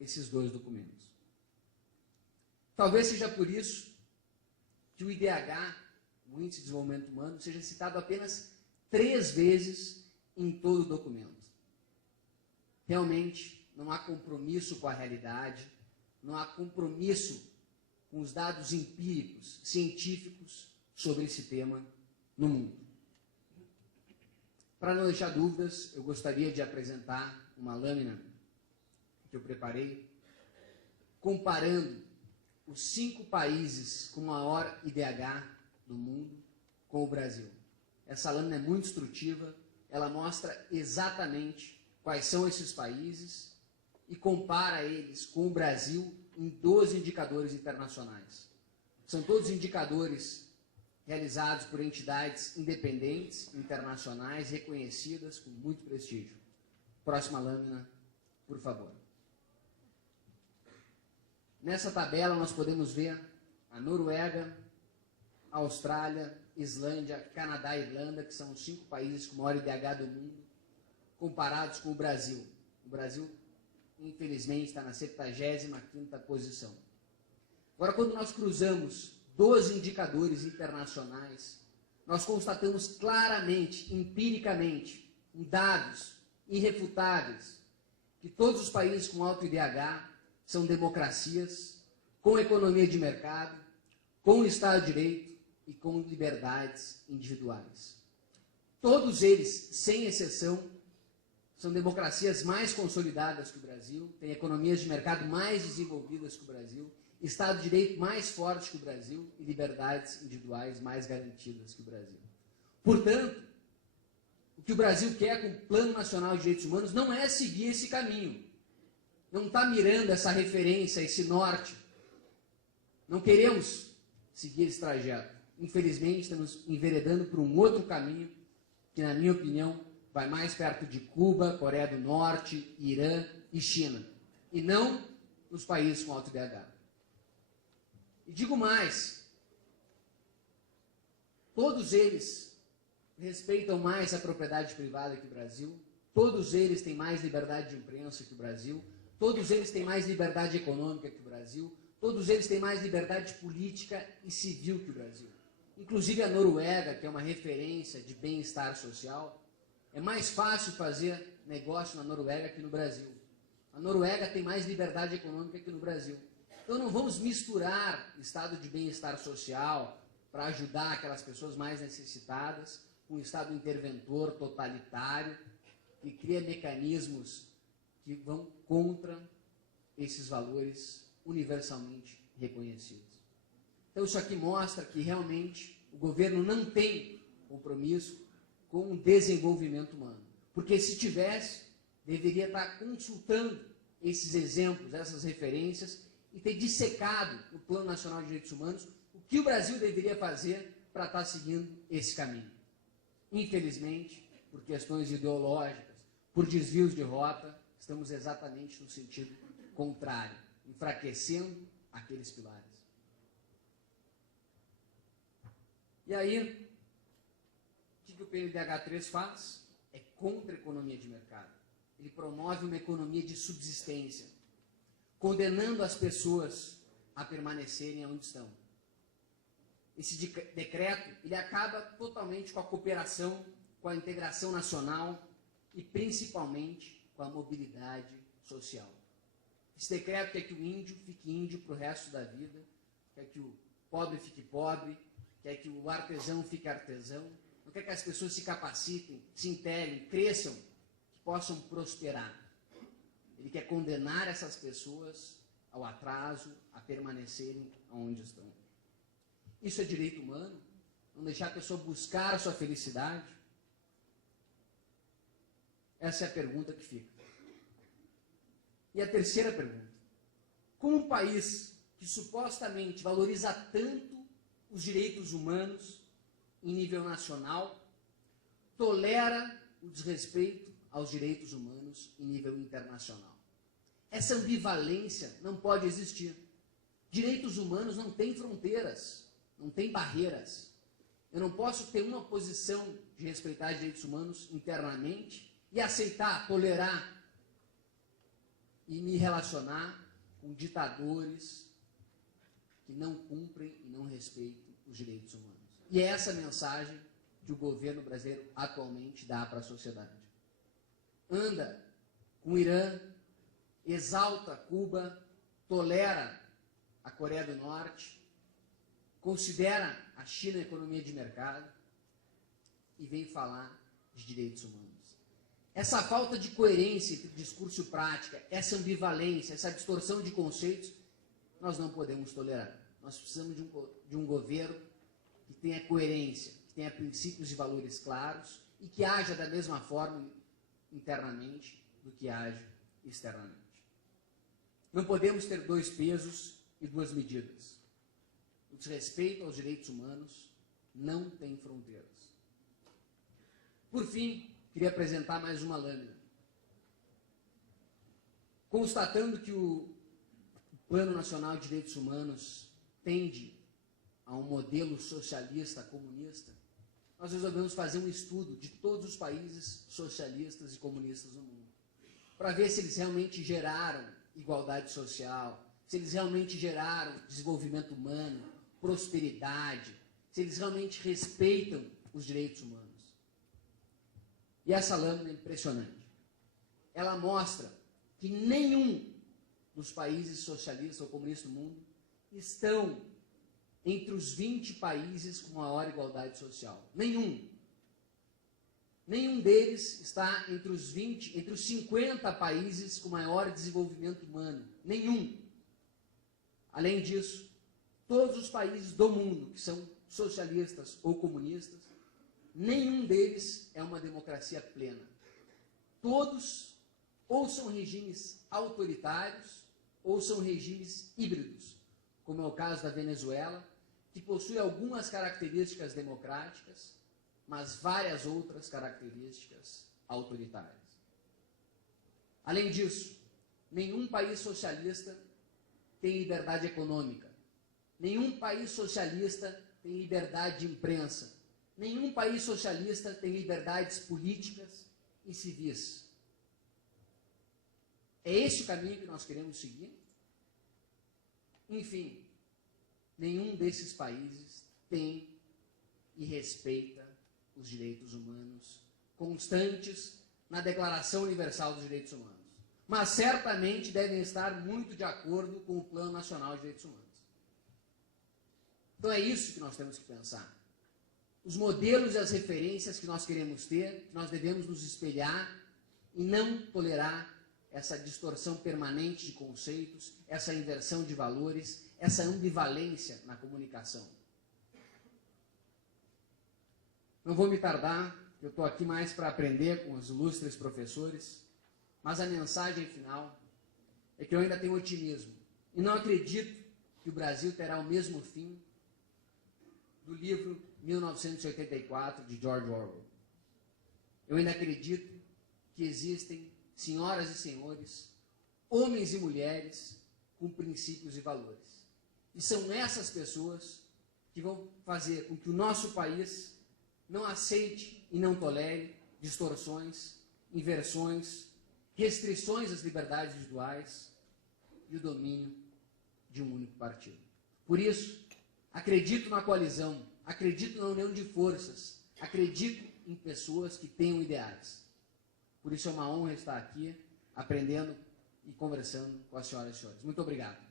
esses dois documentos. Talvez seja por isso que o IDH, o Índice de Desenvolvimento Humano, seja citado apenas 3 vezes em todo o documento. Realmente, não há compromisso com a realidade, não há compromisso com os dados empíricos, científicos sobre esse tema no mundo. Para não deixar dúvidas, eu gostaria de apresentar uma lâmina que eu preparei, comparando os 5 países com maior IDH do mundo com o Brasil. Essa lâmina é muito instrutiva, ela mostra exatamente quais são esses países e compara eles com o Brasil em 12 indicadores internacionais. São todos indicadores realizados por entidades independentes, internacionais, reconhecidas, com muito prestígio. Próxima lâmina, por favor. Nessa tabela nós podemos ver a Noruega, a Austrália, Islândia, Canadá e Irlanda, que são os 5 países com maior IDH do mundo, comparados com o Brasil. O Brasil, infelizmente, está na 75ª posição. Agora, quando nós cruzamos 12 indicadores internacionais, nós constatamos claramente, empiricamente, em dados irrefutáveis, que todos os países com alto IDH são democracias, com economia de mercado, com Estado de Direito e com liberdades individuais. Todos eles, sem exceção, são democracias mais consolidadas que o Brasil, têm economias de mercado mais desenvolvidas que o Brasil, Estado de Direito mais forte que o Brasil e liberdades individuais mais garantidas que o Brasil. Portanto, o que o Brasil quer com o Plano Nacional de Direitos Humanos não é seguir esse caminho. Não está mirando essa referência, esse norte. Não queremos seguir esse trajeto. Infelizmente, estamos enveredando por um outro caminho que, na minha opinião, vai mais perto de Cuba, Coreia do Norte, Irã e China, e não nos países com alto IDH. E digo mais, todos eles respeitam mais a propriedade privada que o Brasil, todos eles têm mais liberdade de imprensa que o Brasil, todos eles têm mais liberdade econômica que o Brasil, todos eles têm mais liberdade política e civil que o Brasil. Inclusive a Noruega, que é uma referência de bem-estar social, é mais fácil fazer negócio na Noruega que no Brasil. A Noruega tem mais liberdade econômica que no Brasil. Então não vamos misturar estado de bem-estar social para ajudar aquelas pessoas mais necessitadas com um estado interventor, totalitário, que cria mecanismos que vão contra esses valores universalmente reconhecidos. Então isso aqui mostra que realmente o governo não tem compromisso com o desenvolvimento humano. Porque se tivesse, deveria estar consultando esses exemplos, essas referências, e ter dissecado no Plano Nacional de Direitos Humanos o que o Brasil deveria fazer para estar seguindo esse caminho. Infelizmente, por questões ideológicas, por desvios de rota, estamos exatamente no sentido contrário, enfraquecendo aqueles pilares. E aí, o que o PNDH3 faz? É contra a economia de mercado. Ele promove uma economia de subsistência, condenando as pessoas a permanecerem onde estão. Esse decreto, ele acaba totalmente com a cooperação, com a integração nacional e principalmente com a mobilidade social. Esse decreto quer que o índio fique índio para o resto da vida, quer que o pobre fique pobre, quer que o artesão fique artesão, não quer que as pessoas se capacitem, se integrem, cresçam, que possam prosperar. Ele quer condenar essas pessoas ao atraso, a permanecerem onde estão. Isso é direito humano? Não deixar a pessoa buscar a sua felicidade? Essa é a pergunta que fica. E a terceira pergunta. Como um país que supostamente valoriza tanto os direitos humanos em nível nacional, tolera o desrespeito aos direitos humanos em nível internacional? Essa ambivalência não pode existir. Direitos humanos não têm fronteiras, não têm barreiras. Eu não posso ter uma posição de respeitar direitos humanos internamente e aceitar, tolerar e me relacionar com ditadores que não cumprem e não respeitam os direitos humanos. E é essa mensagem que o governo brasileiro atualmente dá para a sociedade. Anda com o Irã, exalta Cuba, tolera a Coreia do Norte, considera a China economia de mercado e vem falar de direitos humanos. Essa falta de coerência entre discurso e prática, essa ambivalência, essa distorção de conceitos, nós não podemos tolerar. Nós precisamos de um governo que tenha coerência, que tenha princípios e valores claros e que haja da mesma forma internamente do que age externamente. Não podemos ter dois pesos e duas medidas. O desrespeito aos direitos humanos não tem fronteiras. Por fim, queria apresentar mais uma lâmina. Constatando que o Plano Nacional de Direitos Humanos tende a um modelo socialista comunista, nós resolvemos fazer um estudo de todos os países socialistas e comunistas do mundo, para ver se eles realmente geraram igualdade social, se eles realmente geraram desenvolvimento humano, prosperidade, se eles realmente respeitam os direitos humanos. E essa lâmina é impressionante. Ela mostra que nenhum dos países socialistas ou comunistas do mundo estão entre os 20 países com maior igualdade social. Nenhum. Nenhum deles está entre os 50 países com maior desenvolvimento humano. Nenhum. Além disso, todos os países do mundo que são socialistas ou comunistas, nenhum deles é uma democracia plena. Todos ou são regimes autoritários ou são regimes híbridos, como é o caso da Venezuela, que possui algumas características democráticas, mas várias outras características autoritárias. Além disso, nenhum país socialista tem liberdade econômica, nenhum país socialista tem liberdade de imprensa, nenhum país socialista tem liberdades políticas e civis. É esse o caminho que nós queremos seguir? Enfim, nenhum desses países tem e respeita os direitos humanos constantes na Declaração Universal dos Direitos Humanos, mas certamente devem estar muito de acordo com o Plano Nacional de Direitos Humanos. Então é isso que nós temos que pensar. Os modelos e as referências que nós queremos ter, que nós devemos nos espelhar e não tolerar essa distorção permanente de conceitos, essa inversão de valores, essa ambivalência na comunicação. Não vou me tardar, eu estou aqui mais para aprender com os ilustres professores, mas a mensagem final é que eu ainda tenho otimismo e não acredito que o Brasil terá o mesmo fim do livro 1984 de George Orwell. Eu ainda acredito que existem senhoras e senhores, homens e mulheres com princípios e valores. E são essas pessoas que vão fazer com que o nosso país não aceite e não tolere distorções, inversões, restrições às liberdades individuais e o domínio de um único partido. Por isso, acredito na coalizão, acredito na união de forças, acredito em pessoas que tenham ideais. Por isso é uma honra estar aqui, aprendendo e conversando com as senhoras e senhores. Muito obrigado.